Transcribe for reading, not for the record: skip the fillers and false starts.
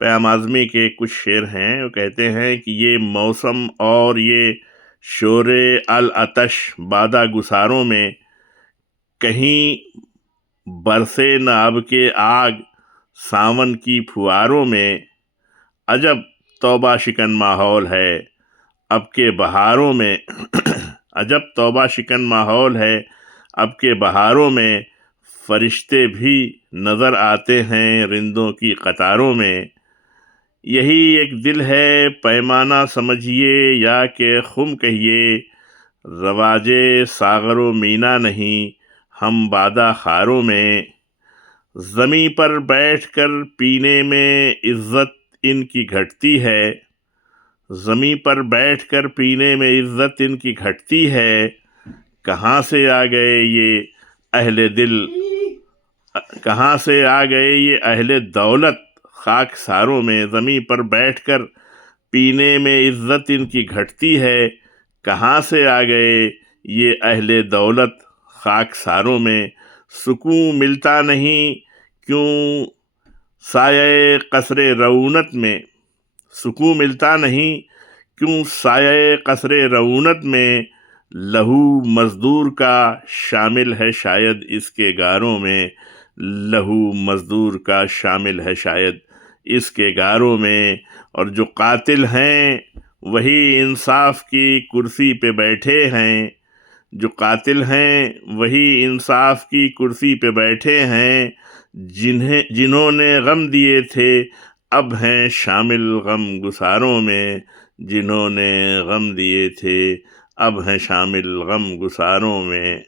پیام اعظمی کے کچھ شعر ہیں، وہ کہتے ہیں کہ یہ موسم اور یہ شور العطش بادہ گساروں میں، کہیں برسے نہ اب کے آگ ساون کی پھواروں میں، عجب توبہ شکن ماحول ہے اب کے بہاروں میں عجب توبہ شکن ماحول ہے اب کے بہاروں میں، فرشتے بھی نظر آتے ہیں رندوں کی قطاروں میں، یہی ایک دل ہے پیمانہ سمجھیے یا کہ خم کہیے، رواج ساغر و مینا نہیں ہم بادہ خاروں میں، زمیں پر بیٹھ کر پینے میں عزت ان کی گھٹتی ہے، زمیں پر بیٹھ کر پینے میں عزت ان کی گھٹتی ہے، کہاں سے آ گئے یہ اہل دل، کہاں سے آ گئے یہ اہل دولت خاک ساروں میں، زمیں پر بیٹھ کر پینے میں عزت ان کی گھٹتی ہے، کہاں سے آ گئے یہ اہل دولت خاک ساروں میں، سکون ملتا نہیں کیوں سایہ قصر رعونت میں، سکون ملتا نہیں کیوں سایہ قصر رعونت میں، لہو مزدور کا شامل ہے شاید اس کے گاروں میں، لہو مزدور کا شامل ہے شاید اس کے گاروں میں، اور جو قاتل ہیں وہی انصاف کی کرسی پہ بیٹھے ہیں، جو قاتل ہیں وہی انصاف کی کرسی پہ بیٹھے ہیں، جنہوں نے غم دیے تھے اب ہیں شامل غم گساروں میں، جنہوں نے غم دیے تھے اب ہیں شامل غم گساروں میں۔